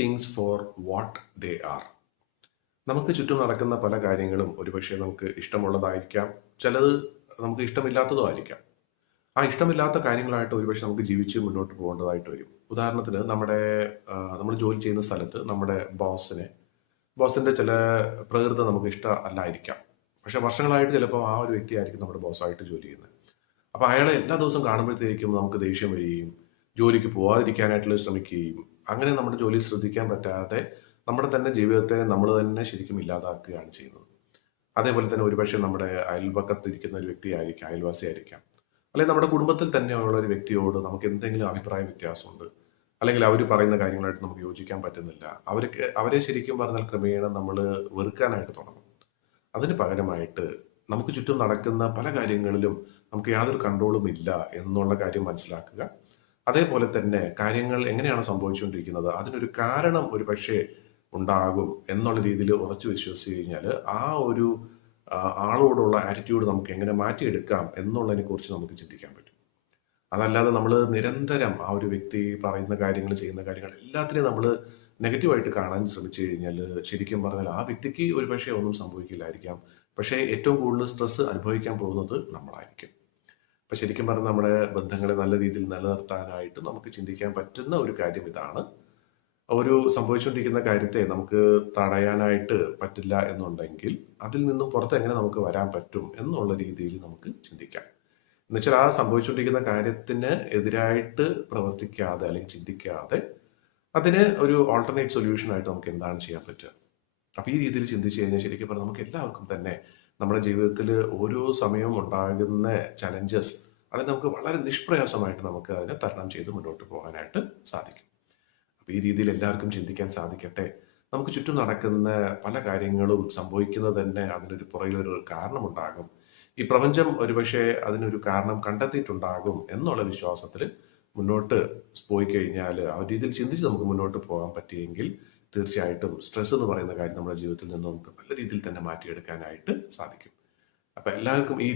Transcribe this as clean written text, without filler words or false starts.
Things for what they are. നമുക്ക് ചുറ്റും നടക്കുന്ന പല കാര്യങ്ങളും ഒരുപക്ഷെ നമുക്ക് ഇഷ്ടമുള്ളതായിരിക്കാം, ചിലത് നമുക്ക് ഇഷ്ടമില്ലാത്തതും ആയിരിക്കാം. ആ ഇഷ്ടമില്ലാത്ത കാര്യങ്ങളായിട്ട് ഒരുപക്ഷെ നമുക്ക് ജീവിച്ച് മുന്നോട്ട് പോകേണ്ടതായിട്ട് വരും. ഉദാഹരണത്തിന് നമ്മൾ ജോലി ചെയ്യുന്ന സ്ഥലത്ത് നമ്മുടെ ബോസിന്റെ ചില പ്രകൃതം നമുക്ക് ഇഷ്ടം അല്ലായിരിക്കാം. പക്ഷെ വർഷങ്ങളായിട്ട് ചിലപ്പോൾ ആ ഒരു വ്യക്തിയായിരിക്കും നമ്മുടെ ബോസായിട്ട് ജോലി ചെയ്യുന്നത്. അപ്പോൾ അയാളെ എല്ലാ ദിവസവും കാണുമ്പോഴത്തേക്കും നമുക്ക് ദേഷ്യം വരികയും ജോലിക്ക് പോകാതിരിക്കാനായിട്ടുള്ള ശ്രമിക്കുകയും അങ്ങനെ നമ്മുടെ ജോലി ശ്രദ്ധിക്കാൻ പറ്റാതെ നമ്മുടെ തന്നെ ജീവിതത്തെ നമ്മൾ തന്നെ ശരിക്കും ഇല്ലാതാക്കുകയാണ് ചെയ്യുന്നത്. അതേപോലെ തന്നെ ഒരുപക്ഷെ നമ്മുടെ അയൽപക്കത്തിരിക്കുന്ന ഒരു വ്യക്തിയായിരിക്കാം, അയൽവാസിയായിരിക്കാം, അല്ലെങ്കിൽ നമ്മുടെ കുടുംബത്തിൽ തന്നെയുള്ള ഒരു വ്യക്തിയോട് നമുക്ക് എന്തെങ്കിലും അഭിപ്രായ വ്യത്യാസമുണ്ട്, അല്ലെങ്കിൽ അവർ പറയുന്ന കാര്യങ്ങളായിട്ട് നമുക്ക് യോജിക്കാൻ പറ്റുന്നില്ല. അവരെ ശരിക്കും പറഞ്ഞാൽ ക്രമേണ നമ്മൾ വെറുക്കാനായിട്ട് തുടങ്ങും. അതിന് പകരമായിട്ട് നമുക്ക് ചുറ്റും നടക്കുന്ന പല കാര്യങ്ങളിലും നമുക്ക് യാതൊരു കൺട്രോളും ഇല്ല എന്നുള്ള കാര്യം മനസ്സിലാക്കുക. അതേപോലെ തന്നെ കാര്യങ്ങൾ എങ്ങനെയാണ് സംഭവിച്ചുകൊണ്ടിരിക്കുന്നത്, അതിനൊരു കാരണം ഒരു പക്ഷേ ഉണ്ടാകും എന്നുള്ള രീതിയിൽ ഉറച്ചു വിശ്വസിച്ച് കഴിഞ്ഞാൽ ആ ഒരു ആളോടുള്ള ആറ്റിറ്റ്യൂഡ് നമുക്ക് എങ്ങനെ മാറ്റിയെടുക്കാം എന്നുള്ളതിനെ കുറിച്ച് നമുക്ക് ചിന്തിക്കാൻ പറ്റും. അതല്ലാതെ നമ്മൾ നിരന്തരം ആ ഒരു വ്യക്തി പറയുന്ന കാര്യങ്ങൾ, ചെയ്യുന്ന കാര്യങ്ങൾ എല്ലാത്തിനെയും നമ്മൾ നെഗറ്റീവായിട്ട് കാണാൻ ശ്രമിച്ചു കഴിഞ്ഞാൽ ശരിക്കും പറഞ്ഞാൽ ആ വ്യക്തിക്ക് ഒരു പക്ഷേ ഒന്നും സംഭവിക്കില്ലായിരിക്കാം. പക്ഷേ ഏറ്റവും കൂടുതൽ സ്ട്രെസ് അനുഭവിക്കാൻ പോകുന്നത് നമ്മളായിരിക്കും. അപ്പം ശരിക്കും പറഞ്ഞാൽ നമ്മുടെ ബന്ധങ്ങളെ നല്ല രീതിയിൽ നിലനിർത്താനായിട്ട് നമുക്ക് ചിന്തിക്കാൻ പറ്റുന്ന ഒരു കാര്യം ഇതാണ്. ഒരു സംഭവിച്ചുകൊണ്ടിരിക്കുന്ന കാര്യത്തെ നമുക്ക് തടയാനായിട്ട് പറ്റില്ല എന്നുണ്ടെങ്കിൽ അതിൽ നിന്നും പുറത്ത് എങ്ങനെ നമുക്ക് വരാൻ പറ്റും എന്നുള്ള രീതിയിൽ നമുക്ക് ചിന്തിക്കാം. എന്നുവെച്ചാൽ ആ സംഭവിച്ചുകൊണ്ടിരിക്കുന്ന കാര്യത്തിന് എതിരായിട്ട് പ്രവർത്തിക്കാതെ അല്ലെങ്കിൽ ചിന്തിക്കാതെ അതിന് ഒരു ഓൾട്ടർനേറ്റ് സൊല്യൂഷൻ ആയിട്ട് നമുക്ക് എന്താണ് ചെയ്യാൻ പറ്റുക. അപ്പോൾ ഈ രീതിയിൽ ചിന്തിച്ചു കഴിഞ്ഞാൽ ശരിക്കും പറഞ്ഞാൽ നമുക്ക് എല്ലാവർക്കും തന്നെ നമ്മുടെ ജീവിതത്തിൽ ഓരോ സമയവും ഉണ്ടാകുന്ന ചലഞ്ചസ് അതിന് നമുക്ക് വളരെ നിഷ്പ്രയാസമായിട്ട് നമുക്ക് അതിനെ തരണം ചെയ്ത് മുന്നോട്ട് പോകാനായിട്ട് സാധിക്കും. അപ്പോൾ ഈ രീതിയിൽ എല്ലാവർക്കും ചിന്തിക്കാൻ സാധിക്കട്ടെ. നമുക്ക് ചുറ്റും നടക്കുന്ന പല കാര്യങ്ങളും സംഭവിക്കുന്നത് തന്നെ അതിനൊരു പുറകിലൊരു കാരണമുണ്ടാകും. ഈ പ്രപഞ്ചം ഒരുപക്ഷെ അതിനൊരു കാരണം കണ്ടെത്തിയിട്ടുണ്ടാകും എന്നുള്ള വിശ്വാസത്തിൽ മുന്നോട്ട് പോയി കഴിഞ്ഞാൽ ആ രീതിയിൽ ചിന്തിച്ച് നമുക്ക് മുന്നോട്ട് പോകാൻ പറ്റിയെങ്കിൽ തീർച്ചയായിട്ടും സ്ട്രെസ് എന്ന് പറയുന്ന കാര്യം നമ്മുടെ ജീവിതത്തിൽ നിന്ന് നമുക്ക് നല്ല രീതിയിൽ തന്നെ മാറ്റിയെടുക്കാനായിട്ട് സാധിക്കും. അപ്പം എല്ലാവർക്കും ഈ